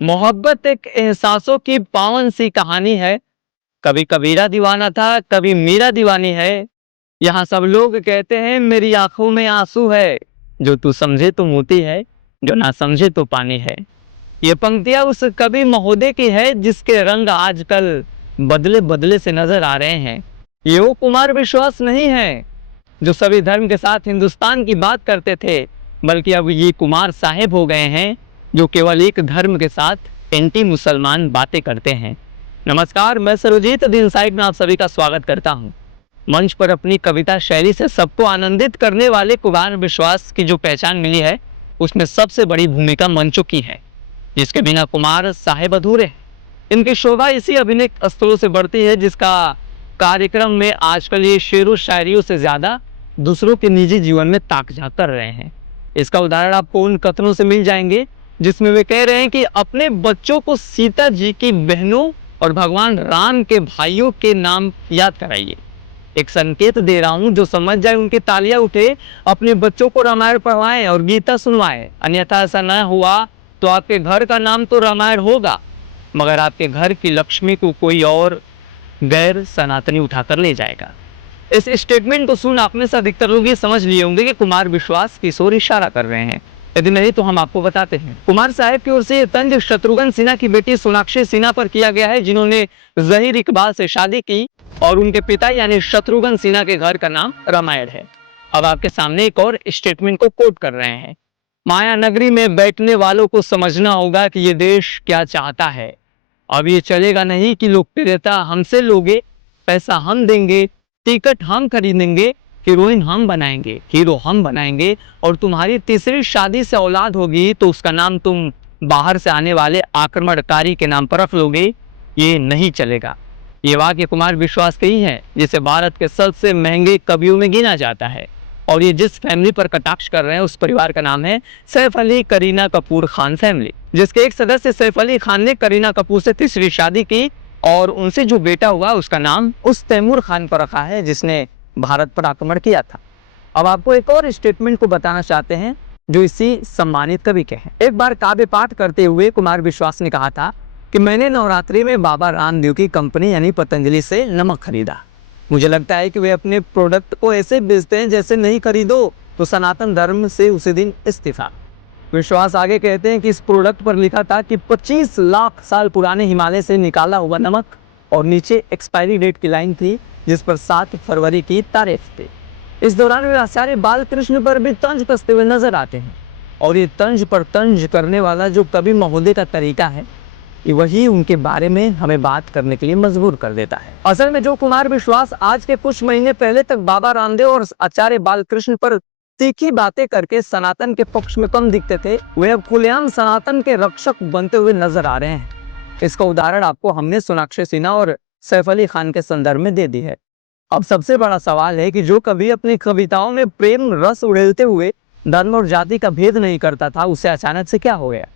मोहब्बत एक एहसासों की पावन सी कहानी है। कभी कबीरा दीवाना था, कभी मीरा दीवानी है। यहाँ सब लोग कहते हैं मेरी आंखों में आंसू है। जो तू समझे तो मोती है, जो ना समझे तो पानी है। ये पंक्तियां उस कवि महोदय की है जिसके रंग आजकल बदले बदले से नजर आ रहे हैं। ये वो कुमार विश्वास नहीं है जो सभी धर्म के साथ हिंदुस्तान की बात करते थे, बल्कि अब ये कुमार साहेब हो गए हैं जो केवल एक धर्म के साथ एंटी मुसलमान बातें करते हैं। नमस्कार, मैं सरजीत द इनसाइट में आप सभी का स्वागत करता हूं। मंच पर अपनी कविता शैली से सबको आनंदित करने वाले कुमार विश्वास की जो पहचान मिली है, उसमें सबसे बड़ी भूमिका मंचों की है, जिसके बिना कुमार साहेब अधूरे हैं। इनकी शोभा इसी अभिनय अस्त्रों से बढ़ती है जिसका कार्यक्रम में आजकल ये शेरों शायरियों से ज्यादा दूसरों के निजी जीवन में ताक झांक कर रहे हैं। इसका उदाहरण आपको उन कथनों से मिल जाएंगे जिसमें वे कह रहे हैं कि अपने बच्चों को सीता जी की बहनों और भगवान राम के भाइयों के नाम याद कराइए। एक संकेत दे रहा हूं, जो समझ जाए उनकी तालियां उठे। अपने बच्चों को रामायण पढ़वाएं और गीता सुनवाएं, अन्यथा ऐसा न हुआ तो आपके घर का नाम तो रामायण होगा, मगर आपके घर की लक्ष्मी को कोई और गैर सनातनी उठाकर ले जाएगा। इस स्टेटमेंट को सुन आप में से अधिकतर लोग ये समझ लिए होंगे कि कुमार विश्वास किस ओर इशारा कर रहे हैं। यदि नहीं तो हम आपको बताते हैं। कुमार साहब की ओर से तंज शत्रुघ्न सिन्हा की बेटी सोनाक्षी सिन्हा पर किया गया है, जिन्होंने जहीर इकबाल से शादी की और उनके पिता यानी शत्रुघ्न सिन्हा के घर का नाम रामायण है। अब आपके सामने एक और स्टेटमेंट को कोट कर रहे हैं। माया नगरी में बैठने वालों को समझना होगा कि ये देश क्या चाहता है। अब ये चलेगा नहीं कि लोकप्रियता हमसे लोगे, पैसा हम देंगे, टिकट हम खरीदेंगे, हीरोइन हम बनाएंगे, हीरो हम बनाएंगे, और तुम्हारी तीसरी शादी से औलाद होगी तो उसका नाम तुम बाहर से आने वाले आक्रमणकारी के नाम पर रख लोगे। ये नहीं चलेगा। ये वाक्य कुमार विश्वास के ही है, जिसे भारत के सबसे महंगे कवियों में गिना जाता है। और ये जिस फैमिली पर कटाक्ष कर रहे हैं उस परिवार का नाम है सैफ अली करीना कपूर खान फैमिली, जिसके एक सदस्य सैफ अली खान ने करीना कपूर से तीसरी शादी की और उनसे जो बेटा हुआ उसका नाम उस तैमूर खान पर रखा है जिसने भारत पर आक्रमण किया था। अब आपको एक और स्टेटमेंट को बताना चाहते हैं जो इसी सम्मानित कवि के हैं। एक बार काव्य पाठ करते हुए कुमार विश्वास ने कहा था कि मैंने नवरात्रि में बाबा रामदेव की कंपनी यानी पतंजलि से नमक खरीदा। मुझे लगता है कि वे अपने प्रोडक्ट को ऐसे बेचते हैं जैसे नहीं खरीदो तो सनातन धर्म से उसी दिन इस्तीफा। विश्वास आगे कहते हैं कि इस प्रोडक्ट पर लिखा था कि 25 लाख साल पुराने हिमालय से निकाला हुआ नमक, और नीचे एक्सपायरी डेट की लाइन थी जिस पर 7 फरवरी की तारीख थी। इस दौरान वे आचार्य बालकृष्ण पर भी तंज कसते हुए नजर आते हैं, और ये तंज पर तंज करने वाला जो कवि महोदय का तरीका है, वही उनके बारे में हमें बात करने के लिए मजबूर कर देता है। असल में जो कुमार विश्वास आज के कुछ महीने पहले तक बाबा रामदेव और आचार्य बालकृष्ण पर तीखी बातें करके सनातन के पक्ष में कम दिखते थे, वे अब खुलेआम सनातन के रक्षक बनते हुए नजर आ रहे हैं। इसका उदाहरण आपको हमने सोनाक्षी सिन्हा और सैफ अली खान के संदर्भ में दे दी है। अब सबसे बड़ा सवाल है कि जो कवि अपनी कविताओं में प्रेम रस उड़ेलते हुए धर्म और जाति का भेद नहीं करता था, उसे अचानक से क्या हो गया?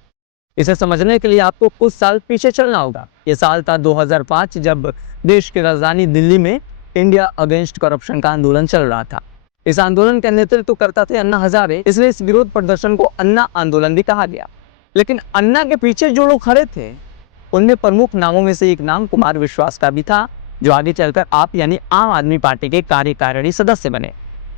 इसे समझने के लिए आपको कुछ साल पीछे चलना होगा। ये साल था 2005, जब देश की राजधानी दिल्ली में इंडिया अगेंस्ट करप्शन का आंदोलन चल रहा था। इस आंदोलन का नेतृत्व करता थे अन्ना हजारे, इसलिए इस विरोध प्रदर्शन को अन्ना आंदोलन भी कहा गया। लेकिन अन्ना के पीछे जो लोग खड़े थे उनमें प्रमुख नामों में से एक नाम कुमार विश्वास का भी था, जो आगे चलकर आप यानी आम आदमी पार्टी के कार्यकारिणी सदस्य बने।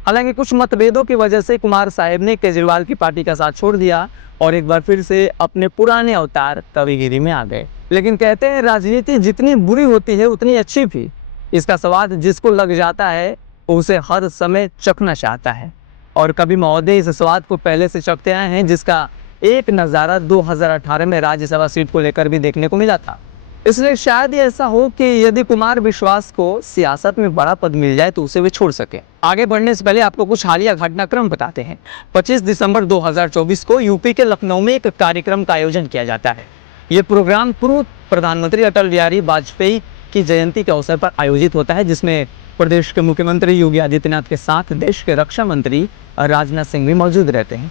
हालांकि कुछ मतभेदों की वजह से कुमार साहब ने केजरीवाल की पार्टी का साथ छोड़ दिया और एक बार फिर से अपने पुराने अवतार कविगिरी में आ गए। लेकिन कहते हैं राजनीति जितनी बुरी होती है उतनी अच्छी भी। इसका स्वाद जिसको लग जाता है उसे हर समय चखना चाहता है, और कवि महोदय इस स्वाद को पहले से चखते आए हैं, जिसका एक नज़ारा 2018 में राज्यसभा सीट को लेकर भी देखने को मिला था। इसलिए शायद ये ऐसा हो कि यदि कुमार विश्वास को सियासत में बड़ा पद मिल जाए तो उसे वे छोड़ सके। आगे बढ़ने से पहले आपको कुछ हालिया घटनाक्रम बताते हैं। 25 दिसंबर 2024 को यूपी के लखनऊ में एक कार्यक्रम का आयोजन किया जाता है। ये प्रोग्राम पूर्व प्रधानमंत्री अटल बिहारी वाजपेयी की जयंती के अवसर पर आयोजित होता है, जिसमें प्रदेश के मुख्यमंत्री योगी आदित्यनाथ के साथ देश के रक्षा मंत्री राजनाथ सिंह भी मौजूद रहते हैं।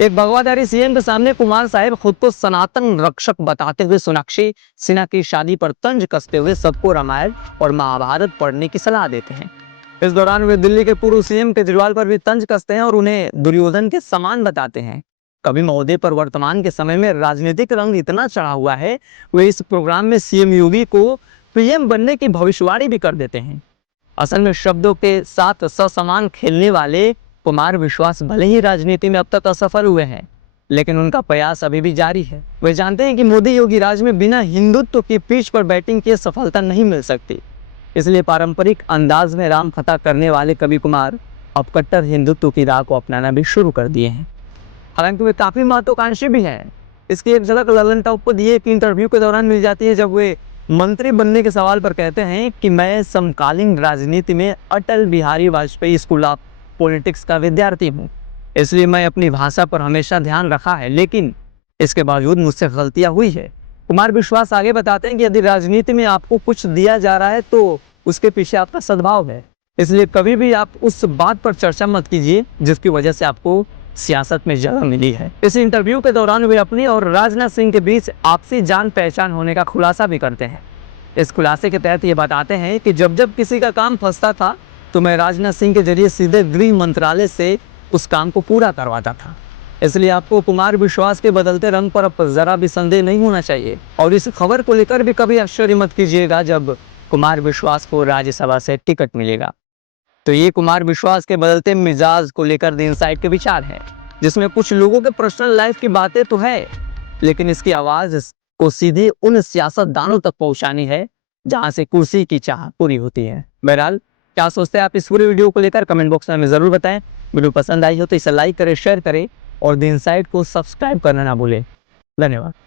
एक भगवाधारी सीएम के सामने कुमार साहब खुद को सनातन रक्षक बताते हुए सोनाक्षी सिन्हा की शादी पर तंज कसते हुए सबको रामायण और महाभारत पढ़ने की सलाह देते हैं। इस दौरान वे दिल्ली के पूर्व सीएम केजरीवाल पर भी तंज कसते हैं और उन्हें दुर्योधन के समान बताते हैं। कभी महोदय पर वर्तमान के समय में राजनीतिक रंग इतना चढ़ा हुआ है, वे इस प्रोग्राम में सीएम योगी को पीएम बनने की भविष्यवाणी भी कर देते हैं। असल में शब्दों के साथ ससमान खेलने वाले कुमार विश्वास भले ही राजनीति में अब तक असफल हुए हैं, लेकिन उनका प्रयास अभी भी जारी है। वे जानते हैं कि मोदी योगी राज में बिना हिंदुत्व की पिच पर बैटिंग किए सफलता नहीं मिल सकती। इसलिए पारंपरिक अंदाज में राम कथा करने वाले कवि कुमार अब कट्टर हिंदुत्व की राह को अपनाना भी शुरू कर दिए हैं। हालांकि वे काफ़ी महत्वाकांक्षी भी हैं। इसकी एक झलक ललन टॉप को दिए एक इंटरव्यू के दौरान मिल जाती है, जब वे मंत्री बनने के सवाल पर कहते हैं कि मैं समकालीन राजनीति में Atal Bihari Vajpayee school of politics का विद्यार्थी हूँ, इसलिए मैं अपनी भाषा पर हमेशा ध्यान रखा है, लेकिन इसके बावजूद मुझसे गलतियाँ हुई है। कुमार विश्वास आगे बताते हैं कि यदि राजनीति में आपको कुछ दिया जा रहा है तो उसके पीछे आपका सद्भाव है, इसलिए कभी भी आप उस बात पर चर्चा मत कीजिए जिसकी वजह से आपको सियासत में जगह मिली है। इस इंटरव्यू के दौरान वे अपनी और राजनाथ सिंह के बीच आपसी जान पहचान होने का खुलासा भी करते हैं। इस खुलासे के तहत ये बताते हैं कि जब जब किसी का काम फंसता था तो मैं राजनाथ सिंह के जरिए सीधे गृह मंत्रालय से उस काम को पूरा करवाता था। इसलिए आपको कुमार विश्वास के बदलते रंग पर अब जरा भी संदेह नहीं होना चाहिए, और इस खबर को लेकर भी कभी आश्चर्य मत कीजिएगा जब कुमार विश्वास को राज्यसभा से टिकट मिलेगा। तो ये कुमार विश्वास के बदलते मिजाज को लेकर द इनसाइड के विचार है, जिसमें कुछ लोगों के पर्सनल लाइफ की बातें तो है, लेकिन इसकी आवाज को सीधे उन सियासतदानों तक पहुंचानी है जहां से कुर्सी की चाह पूरी होती है। बहरहाल क्या सोचते हैं आप इस पूरे वीडियो को लेकर, कमेंट बॉक्स में हमें जरूर बताएं। वीडियो पसंद आई हो तो इसे लाइक करें, शेयर करें और द इनसाइड को सब्सक्राइब करना ना भूलें। धन्यवाद।